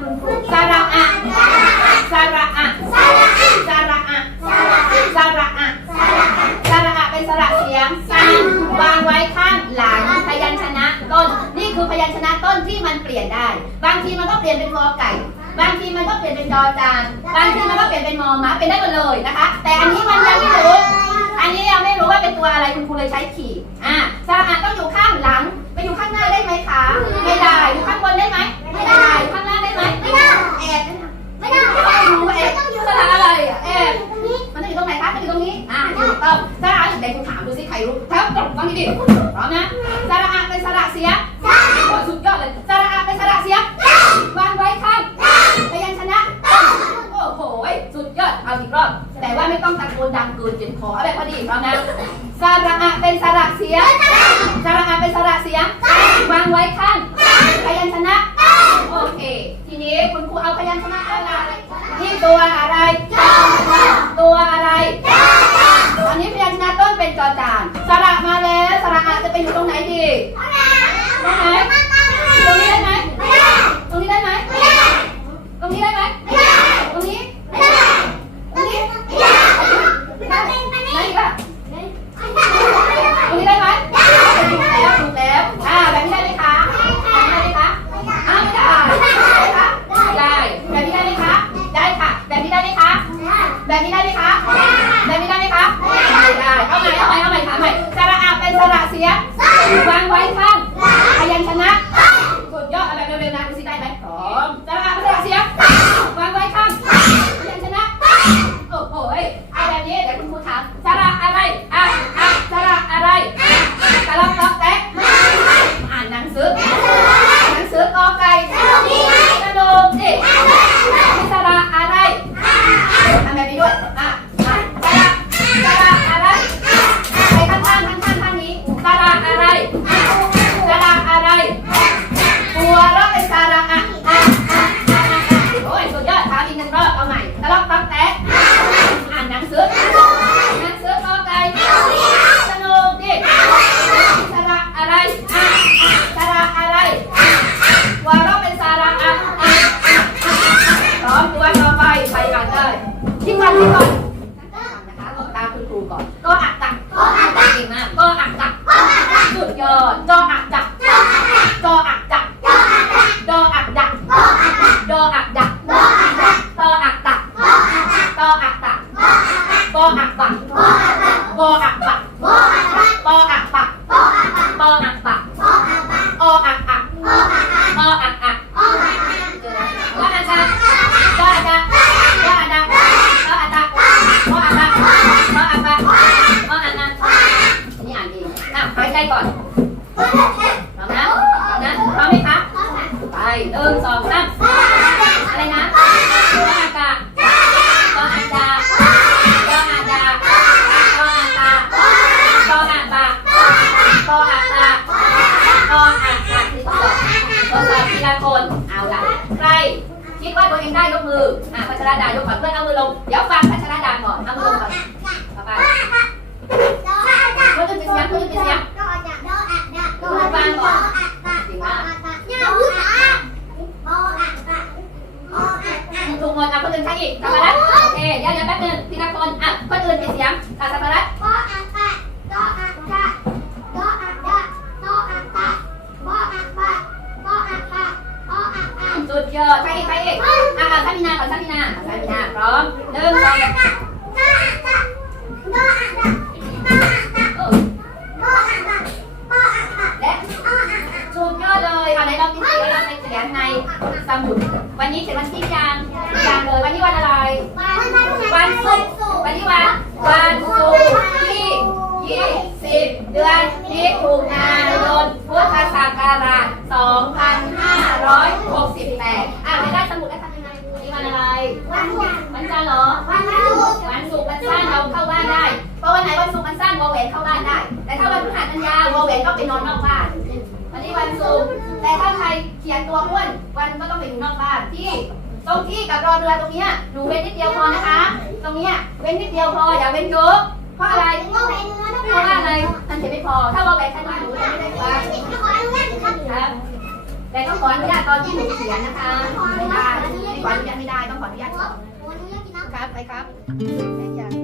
คุณครูสระอะสระอะสระอะสระอะสระอะเป็นสระเสียงสั้นวางไว้ข้างหลังพยัญชนะต้น นี่คือพยัญชนะต้นที่มันเปลี่ยนได้ บางทีมันก็เปลี่ยนเป็นกอไก่ บางทีมันก็เปลี่ยนเป็นจอจาน บางทีมันก็เปลี่ยนเป็นมอม้าเป็นได้หมดเลยนะคะ แต่อันนี้มันยังไม่รู้ อันนี้ยังไม่รู้ว่าเป็นตัวอะไรคุณครูเลยใช้ขีดอ่าสระอะต้องอยู่ข้างหลังไปอยู่ข้างหน้าได้ไหมคะ พร้อมนะสระอะเป็นสระเสียงโอ้สุดยอดเลยสระอะเป็นสระเสียงวางไว้ข้างพยัญชนะโอ้โหสุดยอดเอาอีกรอบแต่ว่าไม่ต้องตะโกนดังเกินเจ็บคอเอาแบบพอดีพร้อมนะสระอะเป็นสระเสียงสระอะเป็นสระเสียงวางไว้ข้างพยัญชนะโอเค ทีนี้คุณครูเอาพยัญชนะอะไรที่ตัวอะไร ระอะจะไปอยู่ตรงไหนดีต สียงวางไว้ข้างพยัญชนะสุดยอดเอาแบบเร็วๆนะดูสิได้ไหมพร้อมจะอาเป็นสระเสียงวางไว้ข้างพยัญชนะ ก่งมากก็อักจักสุดยอดก็อักจักก็อักจักดออักดักดออักดักตออักจักตออักจักปออักจักกออักจักป อะหายใจก่อนพร้อมนะพร้อมนะพร้อมไหมคะไปหนึ่งสองสามอะไรนะก็อาจจะก็อาจจะก็อาจจะก็อาจจะก็อาจจะก็อาจจะก็อาจจะที่สองทดสอบทีละคนเอาล่ะใครคิดว่าตัวเองได้ยกมืออะพัชรดายกก่อนเพื่อนเอามือลงเดี๋ยวฟังพัชรดาก่อนเอามือลงก่อนต่อไปคนอื่นเป็นเสียงคนอื่นเป็นเสียงถูกหมด อื่นใครอีกสัปปะรดโอเคเดี๋ยวเดี๋ยวแป๊บนึงทีละคนอะคนอื่นเป็นเสียงอะสัปปะรดสุดยอดใครอีกใครอีกอะอะท่านมีนาก่อนท่านมีนาท่านมีนาพร้อมหนึ่งสองเออและสุดยอดเลยอะไหนลองกินสิเราไปเขียนในสมุด วันนี้เขียนวันที่ยังยังเลย วันนี้วันอะไร วันศุกร์วันนี้วันวันศุกร์ที่ยี่สิบเดือนมิถุนายนพุทธศักราช2568อะไม่ได้สมุดแล้วทำยังไงวันนี้วันอะไร วันจันทร์เหรอ วันศุกร์วันสั้นเราเข้าบ้านได้ เพราะวันไหนวันศุกร์ วนเข้าบ้านได้ แต่ถ้าวันพฤหัสกันยาวอแหวนก็ไปนอนนอกบ้าน วันนี้วันศุกร์แต่ถ้าใครเขียนตัวอ้วนวันก็ต้องไปอยู่นอกบ้านที่ตรงที่กับรอเรือตรงเนี้ยหนูเว้นนิดเดียวพอนะคะ ตรงเนี้ยเว้นนิดเดียวพออย่าเว้นเยอะเพราะอะไรเพราะว่าอะไรมันเขียนไม่พอ ถ้าเราแบ่งแค่นี้หนูจะไม่ได้ฟังครับ แต่ต้องขออนุญาตตอนที่หนูเขียนนะคะไม่ได้ขออนุญาตไม่ได้ต้องขออนุญาตก่อนวันนี้กินน้ำครับไปครับ